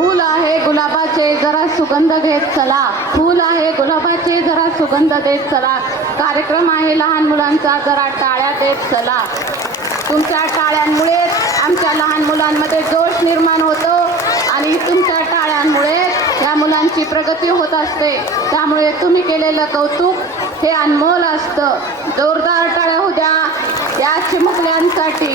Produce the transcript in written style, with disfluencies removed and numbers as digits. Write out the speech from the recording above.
फूल आहे गुलाबाचे जरा सुगंध घेत चला, फूल आहे गुलाबाचे जरा सुगंध देत चला, कार्यक्रम आहे लहान मुलांचा जरा टाळ्या देत चला. तुमच्या टाळ्यांमुळे आमच्या लहान मुलांमध्ये जोश निर्माण होतो आणि तुमच्या टाळ्यांमुळे या मुलांची प्रगती होत असते. त्यामुळे तुम्ही केलेलं कौतुक हे अनमोल असतं. जोरदार टाळ्या होऊ द्या या चिमुकल्यांसाठी.